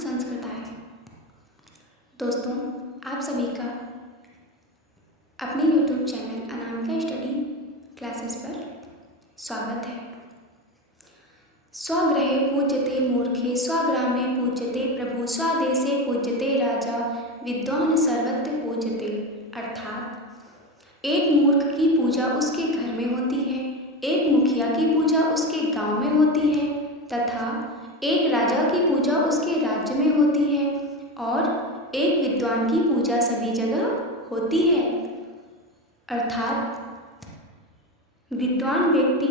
संस्कृताय। दोस्तों, आप सभी का अपने YouTube channel Anamika study classes पर स्वागत है। स्वगृहे पूज्यते मूर्खे, स्वग्रामे पूज्यते प्रभु, स्वदेशे पूज्यते राजा, विद्वान सर्वत्र पूज्यते। अर्थात एक मूर्ख की पूजा उसके घर में होती है, एक मुखिया की पूजा उसके गांव में होती है तथा एक राजा की पूजा उसके राज्य में होती है और एक विद्वान की पूजा सभी जगह होती है। अर्थात विद्वान व्यक्ति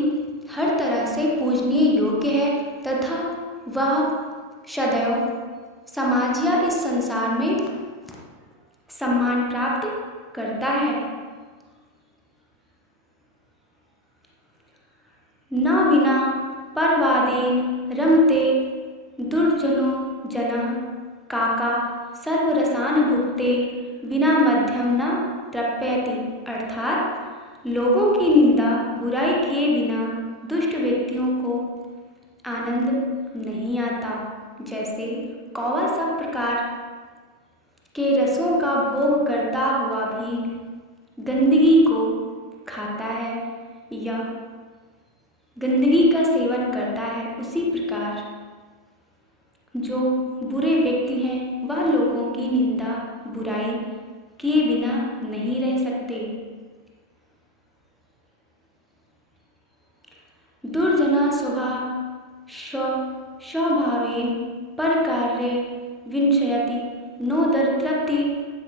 हर तरह से पूजनीय योग्य है तथा वह सदैव समाज या इस संसार में सम्मान प्राप्त करता है। न विना परवादेन रमते दुर्जनो जनः, काका सर्वरसान भुक्ते बिना मध्यम न तृप्यति। अर्थात लोगों की निंदा बुराई किए बिना दुष्ट व्यक्तियों को आनंद नहीं आता। जैसे कौवा सब प्रकार के रसों का भोग करता हुआ भी गंदगी को खाता है या गंदगी का सेवन करता है, उसी प्रकार जो बुरे व्यक्ति हैं वह लोगों की निंदा बुराई किए बिना नहीं रह सकते। दुर्जना स्वभावेन परकार्ये विनश्यति, नोदर तृप्ति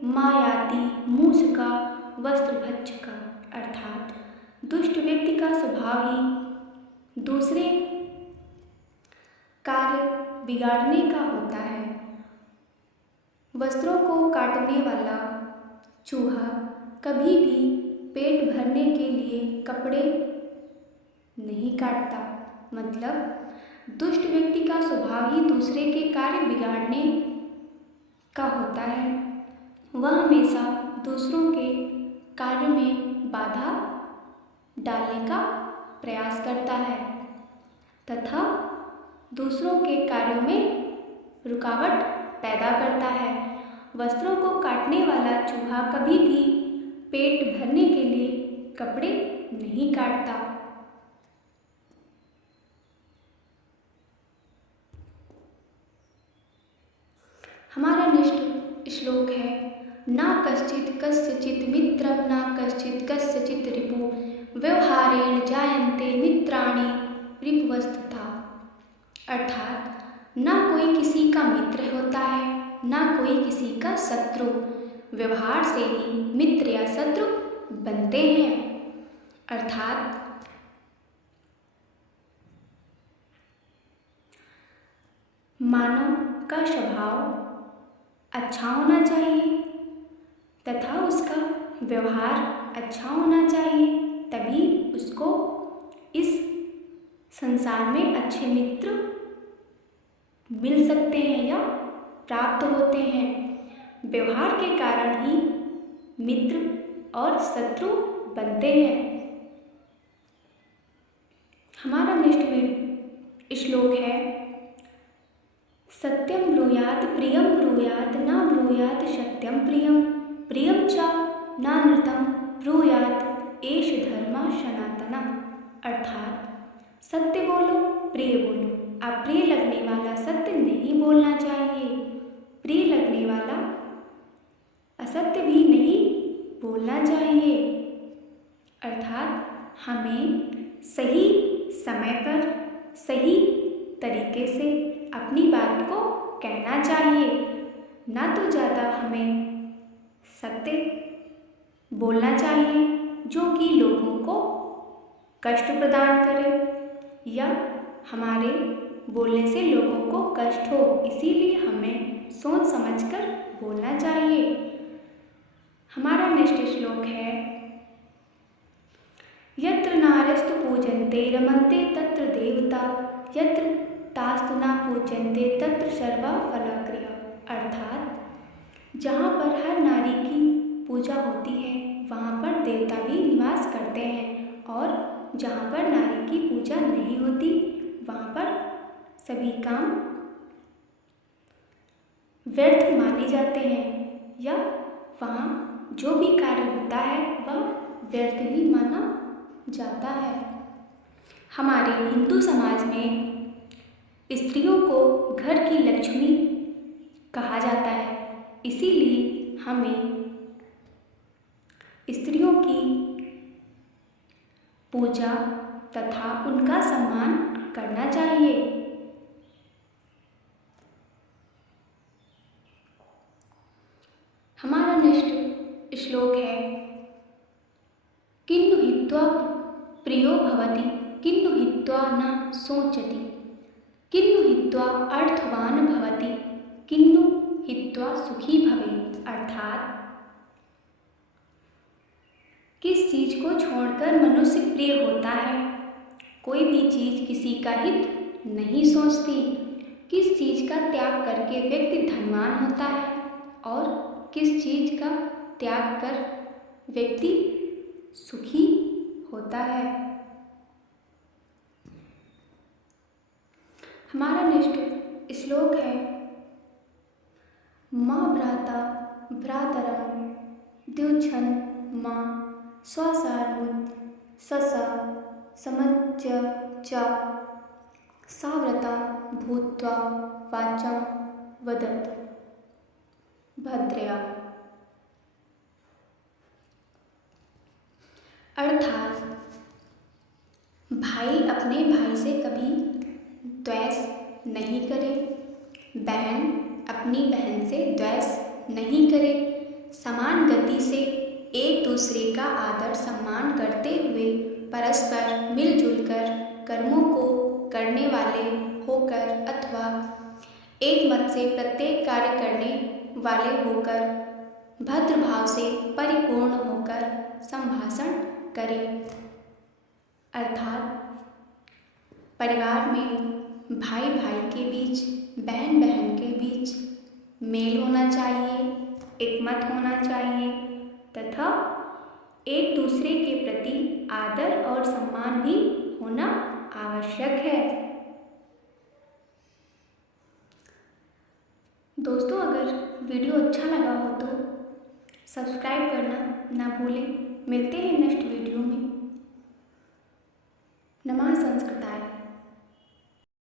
मायाति मूसका वस्त्रभक्षका। अर्थात दुष्ट व्यक्ति का स्वभाव ही दूसरे कार्य बिगाड़ने का होता है। वस्त्रों को काटने वाला चूहा कभी भी पेट भरने के लिए कपड़े नहीं काटता। मतलब दुष्ट व्यक्ति का स्वभाव ही दूसरे के कार्य बिगाड़ने का होता है। वह हमेशा दूसरों के कार्य में बाधा डालने का प्रयास करता है तथा दूसरों के कार्यों में रुकावट पैदा करता है। वस्त्रों को काटने वाला चूहा कभी भी पेट भरने के लिए कपड़े नहीं काटता। हमारा नेक्स्ट श्लोक है, ना कश्चित् कस्यचित् मित्रं न कश्चित् कस्यचित् रिपु, व्यवहारेण जायन्ते मित्राणि रिपुवस्तथा। अर्थात ना कोई किसी का मित्र होता है ना कोई किसी का शत्रु, व्यवहार से ही मित्र या शत्रु बनते हैं। अर्थात मानव का स्वभाव अच्छा होना चाहिए तथा उसका व्यवहार अच्छा होना चाहिए, तभी उसको इस संसार में अच्छे मित्र मिल सकते हैं या प्राप्त होते हैं। व्यवहार के कारण ही मित्र और शत्रु बनते हैं। हमारा नेक्स्ट श्लोक है, सत्यम ब्रूयात् प्रियम ब्रूयात् न ब्रूयात् सत्यम प्रियम, प्रियम च नानृतं ब्रूयात् एष धर्मः सनातनः। अर्थात सत्य बोलो प्रिय बोलो, अप्रिय लगने वाला सत्य नहीं बोलना चाहिए, प्रिय लगने वाला असत्य भी नहीं बोलना चाहिए। अर्थात हमें सही समय पर सही तरीके से अपनी बात को कहना चाहिए, ना तो ज़्यादा हमें सत्य बोलना चाहिए जो कि लोगों को कष्ट प्रदान करे या हमारे बोलने से लोगों को कष्ट हो। इसीलिए हमें सोच समझकर बोलना चाहिए। हमारा नेक्स्ट श्लोक है, यत्र नार्यस्तु पूजन्ते रमन्ते तत्र देवता, यत्र तास्तु न पूजन्ते तत्र सर्वा फलक्रिया। अर्थात जहाँ पर हर नारी की पूजा होती है वहाँ पर देवता भी निवास करते हैं और जहाँ पर नारी की पूजा नहीं होती वहाँ पर सभी काम व्यर्थ माने जाते हैं या वहाँ जो भी कार्य होता है वह व्यर्थ ही माना जाता है। हमारे हिंदू समाज में स्त्रियों को घर की लक्ष्मी कहा जाता है, इसीलिए हमें स्त्रियों की पूजा तथा उनका सम्मान करना चाहिए। हमारा नेक्स्ट श्लोक है, किन्नु हित्वा प्रियो भवति किन्नु हित्वा न सोचति, किन्नु हित्वा अर्थवान भवति किन्नु हित्वा सुखी भवेत्। अर्थात किस चीज को छोड़कर मनुष्य प्रिय होता है? कोई भी चीज किसी का हित नहीं सोचती। किस चीज का त्याग करके व्यक्ति धनवान होता है और किस चीज का त्याग कर व्यक्ति सुखी होता है। हमारा नेक्स्ट श्लोक है, मां भ्राता भ्रातरम द्युच्छन मां स्वसार्मुद ससा समच्च च साव्रता भूत्वा वाचं वदत्। भद्रया। अर्थात भाई अपने भाई से कभी द्वेष नहीं करे, बहन अपनी बहन से द्वेष नहीं करे, समान गति से एक दूसरे का आदर सम्मान करते हुए परस्पर मिलजुल कर कर्मों को करने वाले होकर अथवा एक मत से प्रत्येक कार्य करने वाले होकर भद्र भाव से परिपूर्ण होकर संभाषण करें। अर्थात परिवार में भाई भाई के बीच, बहन बहन के बीच मेल होना चाहिए, एकमत होना चाहिए तथा एक दूसरे के प्रति आदर और सम्मान भी होना आवश्यक है। दोस्तों, अगर वीडियो अच्छा लगा हो तो सब्सक्राइब करना ना भूलें। मिलते हैं नेक्स्ट वीडियो में।